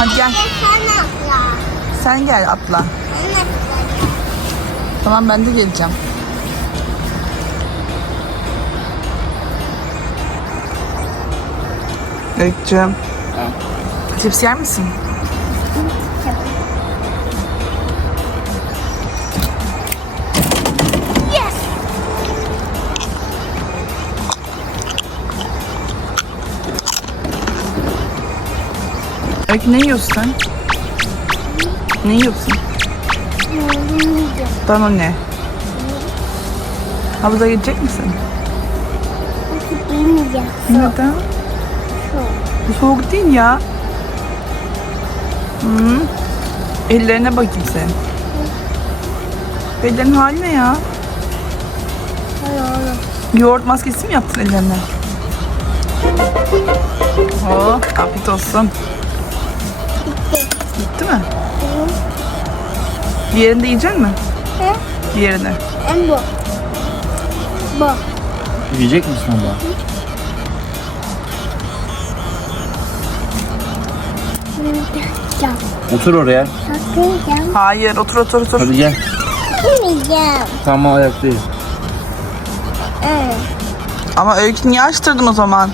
Hadi gel. Sen atla. Sen gel atla. Ben. Tamam ben de geleceğim. Öykücüğüm. Cips yer misin? Yes. Ne yiyorsun sen? Ne yiyorsun? Bana ne? Havuza gidecek misin? Bilmeyeceğim. Neden? Bu soğuk değil ya. Hı. Ellerine bakayım sen. Ellerin hali ne ya? Yoğurt maskesi mi yaptın ellerine? Oh, afiyet olsun. Mi? Diğerini de yiyecek mi? He? Diğerini. En bu. Bu. Yiyecek misin onu? Otur oraya. Saklayacağım. Hayır, otur otur otur. Hadi gel. Tamam ayaktayız. Evet. Ama öykü niye açtırdın o zaman?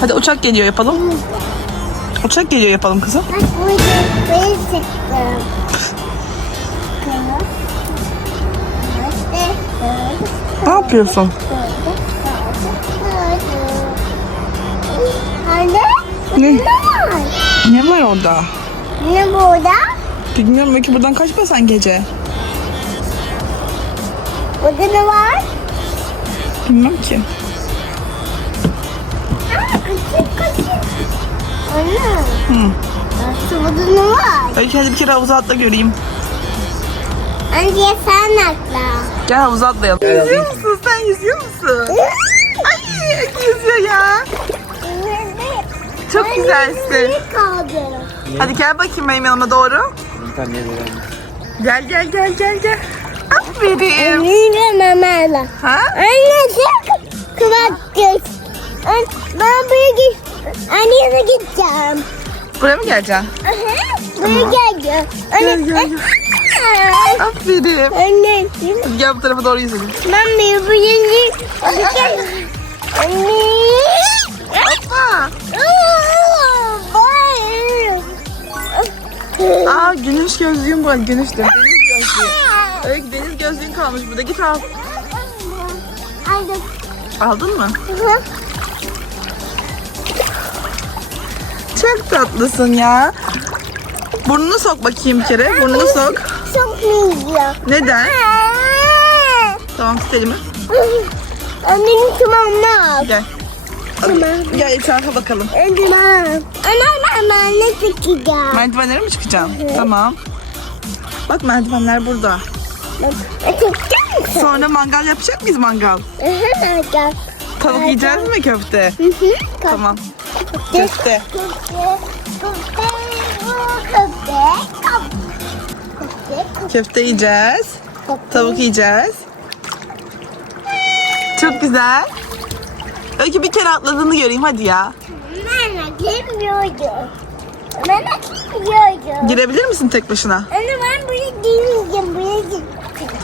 Hadi uçak geliyor yapalım. Uçak geliyor yapalım kızım. Bak burada beni çektim. Ne yapıyorsun? Anne, Ne? Ne var orada? Ne burada? Bilmiyorum belki buradan kaçmasan gece. Burada ne var? Bilmem ki. Aa, kaçın kaçın. Anne. Hı. Nasıl burada ne var? Öykü hadi bir kere havuza atla göreyim. Anne sen atla. Gel havuza atlayalım. Yüzüyor musun sen yüzüyor musun? Ay Öykü yüzüyor ya. Çok güzelsin. Ne kaldı? Hadi gel bakayım benim yanıma doğru. Bir tane verelim. Gel gel gel gel gel. Aferin. Anne mamayla. Ha? Anne çok kıvak An ben buraya git. Anneye gideceğim. Buraya mı geleceksin? Buraya geleceğim. Anne. Gel, gel, Aferin. Anne. Gel bu tarafa doğru yüzelim. Ben bir buraya git. Anne. Hoppa. Aa, güneş gözlüğüm var. Güneş de. Deniz gözlüğü. Öykü deniz gözlüğün kalmış burada. Git al. Aldın mı? Çok tatlısın ya. Burnunu sok bakayım bir kere. Burnunu sok. Çok miydi? Neden? Tamam tut elimi. Annenin kımağını al. Gel. Tamam. Gel etrafa bakalım. Tamam. Ana mama ne çıkacağım? Merdivenlere mi çıkacaksın? Tamam. Bak merdivenler burada. Çıkacak mısın? Sonra mangal yapacak mıyız mangal? Aha, gel. Tavuk yiyeceğiz mi köfte? Hı hı. Tamam. Köfte. Köfte. Köfte. Köfte. Köfte. Köfte yiyeceğiz. Tavuk yiyeceğiz. Çok güzel. Öykü bir kere atladığını göreyim hadi ya. Ben girmiyordum. Ben girmiyordum. Girebilir misin tek başına? Anne ben buraya girmeyeceğim. Buraya gideceğim.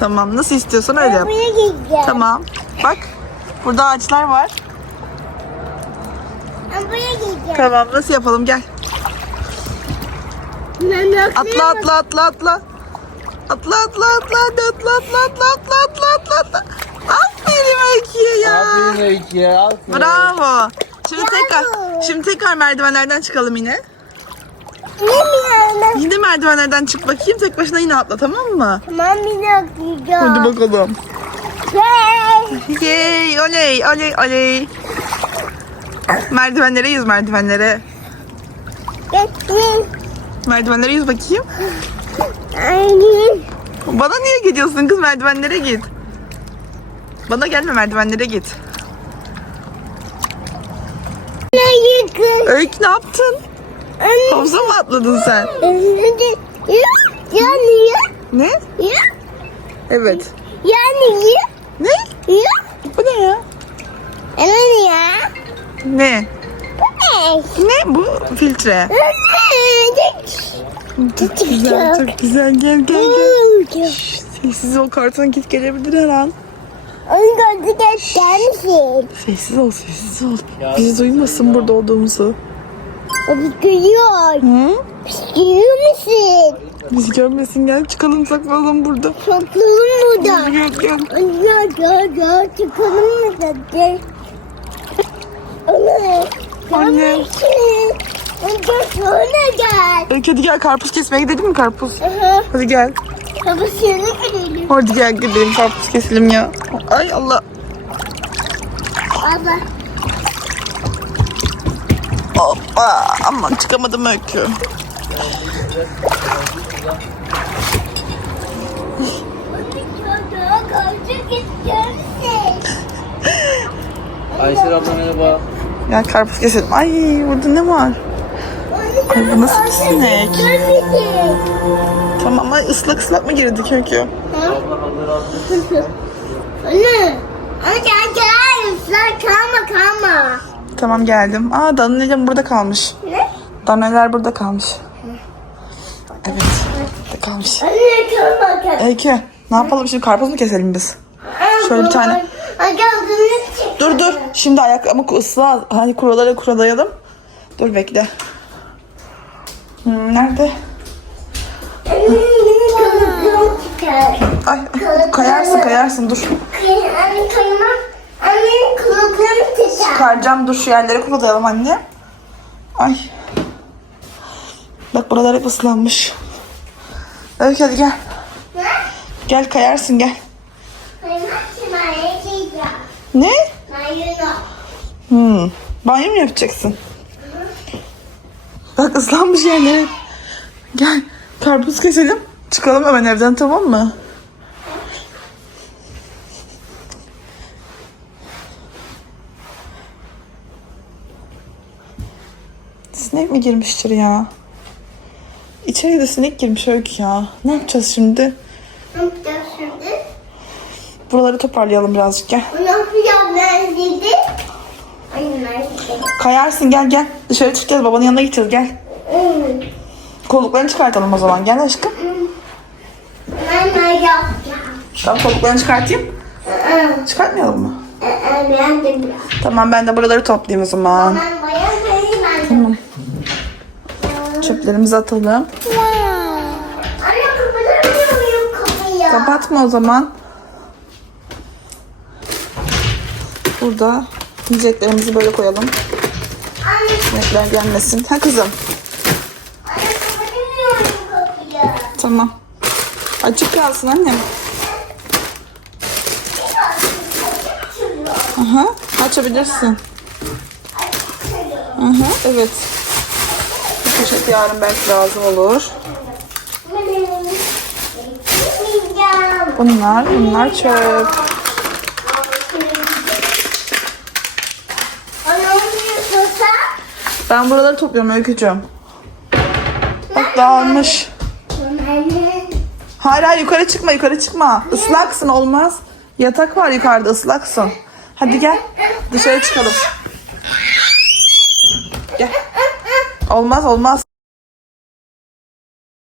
Tamam. Nasıl istiyorsan öyle yap. buraya gideceğim. Tamam. Bak. Burada ağaçlar var. Ben buraya gideceğim. Tamam. Nasıl yapalım? Gel. Ben de Atla atla atla atla. Atla atla atla atla atla atla atla atla atla atla. Aferin Öykü'ye ya. Aferin Öykü'ye. Aferin. Bravo. Şimdi tekrar şimdi tekrar merdivenlerden çıkalım yine. Bilmiyorum. Yine merdivenlerden çık bakayım. Tek başına yine atla tamam mı? Tamam bir dakika. Hadi bakalım. Hey. Yay oley oley oley. Merdivenlere yüz merdivenlere. Merdivenlere yüz bakayım. Bana niye gidiyorsun kız merdivenlere git. Bana gelme merdivenlere git. Öykü ne yaptın? Havuza mı atladın sen? Ya, yani ya, Ne? Evet. yani ya, Ne? Bu ne ya? Yani ya. Ne? Bu Ne bu? Filtre. Çok güzel, çok güzel. Gel gel gel. Sessiz ol karton kit gelebilir her an. Onu gördük gelmişsin. Sessiz ol, sessiz ol. Bizi duymasın burada olduğumuzu. O bir gülüyor. Hı? Gülüyor musun? Bizi görmesin gel çıkalım saklanalım burada. Toplayalım burada. Gel gel. Gel gel gel çıkalım burada. Gel. Anne. Anne. Önce sonra gel. Öykü hadi gel karpuz kesmeye gidelim mi karpuz? Aha. Hadi gel. Babasını gidelim. Hadi gel gidelim karpuz keselim ya. Ay Allah. Baba. Hoppa. Aman çıkamadım Öykü. Aysel abla merhaba. Gel karpuz keselim. Ay burada ne var? Ay bu nasıl bir sinek? Tamam ama ıslak ıslak mı razı olsun. Anne. Anne gel gel. Sen kalma kalma. Tamam geldim. Aa Danelem burada kalmış. Ne? Daneler burada kalmış. Evet. Burada kalmış. Anne kalma kalma. Öykü ne yapalım şimdi karpuz mu keselim biz? Şöyle bir tane. Dur dur. Şimdi ayak ama ısla. Hani kuralara kuralayalım. Dur bekle. Hmm, nerede? Ay kayarsın kayarsın dur. Anne kayma. Çıkaracağım dur şu yerleri kurulayalım anne. Ay. Bak buralar hep ıslanmış. Öykü hadi gel. Ne? Gel kayarsın gel. Ne? Mayına. Hmm. Banyo mu yapacaksın? Bak ıslanmış yerler hep. Gel karpuz keselim. Çıkalım hemen evden tamam mı? Sinek mi girmiştir ya? İçeri de sinek girmiş Öykü ya. Ne yapacağız şimdi? Ne yapacağız şimdi? Buraları toparlayalım birazcık gel. Ne nerede? Kayarsın gel gel. Dışarı çıkacağız babanın yanına gideceğiz gel. Hmm. Kolluklarını çıkartalım o zaman. Gel aşkım. Ben ne yapacağım? Tamam kolluklarını çıkartayım. Çıkartmayalım mı? aa, Ben de biraz. Tamam ben de buraları toplayayım o zaman. Ben bayağı sayayım ben de. Tamam. Çöplerimizi atalım. Anne muyum kapıyı? Kapatma o zaman. Burada yiyeceklerimizi böyle koyalım. Anne, Sinekler gelmesin. Ha kızım. anne kapıyı? Tamam. Açık kalsın annem. Aha, açabilirsin. Aha, evet. Bu poşet yarın belki lazım olur. Bunlar, bunlar çöp. Anne onu yiyorsa? Ben buraları topluyorum Öykücüğüm. Bak dağılmış. Hayır hayır yukarı çıkma yukarı çıkma. Islaksın olmaz. Yatak var yukarıda ıslaksın. Hadi gel dışarı çıkalım. Gel. Olmaz olmaz.